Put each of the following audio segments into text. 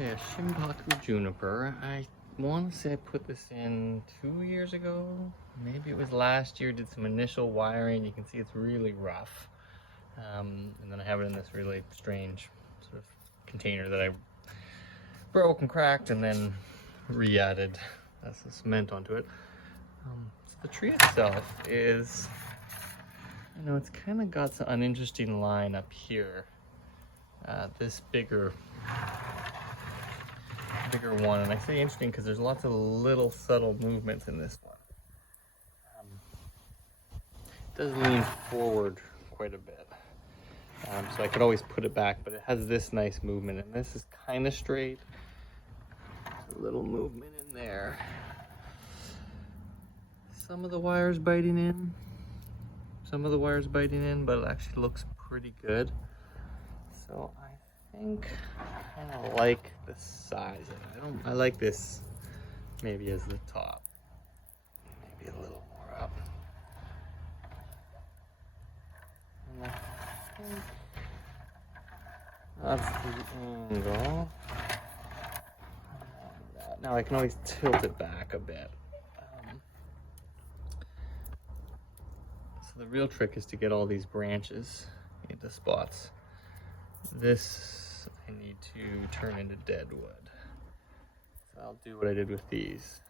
Okay, a Shimbaku Juniper. I want to say I put this in 2 years ago. Maybe it was last year. Did some initial wiring. You can see it's really rough. And then I have it in this really strange sort of container that I broke and cracked and then re-added some cement onto it. So the tree itself is, it's kind of got an interesting line up here. This bigger one, and I say interesting because there's lots of little subtle movements in this one. It does lean forward quite a bit, so I could always put it back, but it has this nice movement, and this is kind of straight. There's a little movement in there. Some of the wires biting in, but it actually looks pretty good. So I think I kind of like the size of it. I like this maybe as the top. Maybe a little more up. And I think that's the angle. Now I can always tilt it back a bit. So the real trick is to get all these branches into spots. This I need to turn into dead wood. So I'll do what I did with these.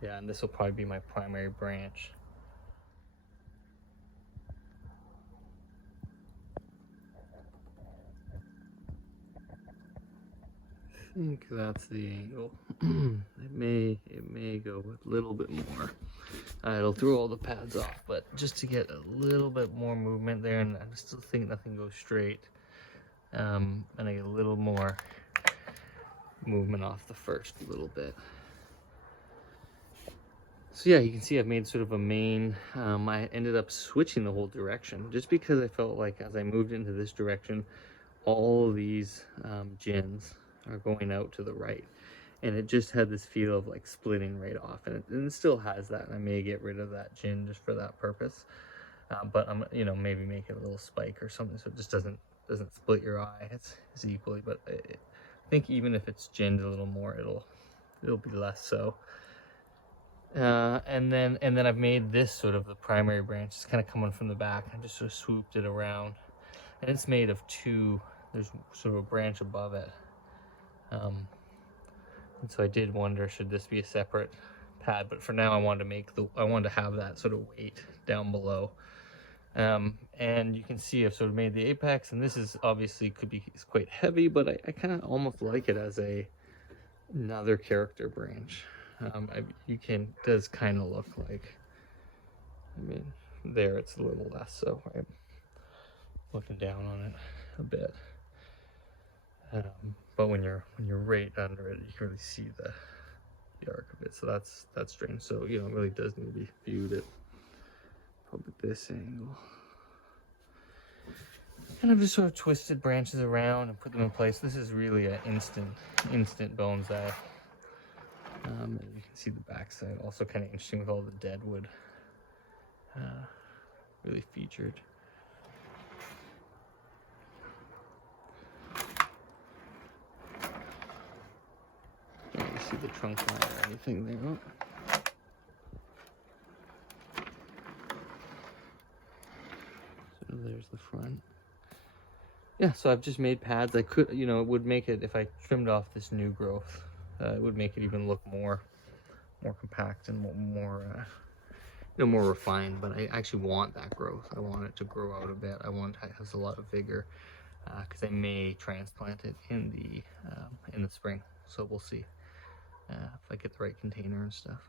Yeah, and this will probably be my primary branch. I think that's the angle. it may go a little bit more. It'll throw all the pads off, but just to get a little bit more movement there, and I still think nothing goes straight. And I get a little more movement off the first little bit. So yeah, you can see I've made sort of a main. I ended up switching the whole direction just because I felt like as I moved into this direction, all of these gins are going out to the right, and it just had this feel of like splitting right off, and it still has that, and I may get rid of that gin just for that purpose, but I'm maybe make it a little spike or something so it just doesn't split your eye. It's equally, but I think even if it's ginned a little more, it'll be less so. And then I've made this sort of the primary branch. It's kind of coming from the back. I just sort of swooped it around, and it's made of two. There's sort of a branch above it. And so I did wonder, should this be a separate pad? But for now, I wanted to have that sort of weight down below. And you can see I've sort of made the apex, and this is obviously it's quite heavy, but I kind of almost like it as another character branch. Does kind of look like, there it's a little less so, right? Looking down on it a bit. But when you're right under it, you can really see the arc of it. So that's strange. So it really does need to be viewed at probably this angle. And I've just sort of twisted branches around and put them in place. This is really an instant bonsai. And you can see the backside, also kind of interesting with all the dead wood, really featured. Can't really see the trunk line or anything there. So there's the front. Yeah, so I've just made pads. I could, it would make it, if I trimmed off this new growth, it would make it even look more compact and more more refined. But I actually want that growth. I want it to grow out a bit. I want it to have a lot of vigor, because I may transplant it in the spring. So we'll see if I get the right container and stuff.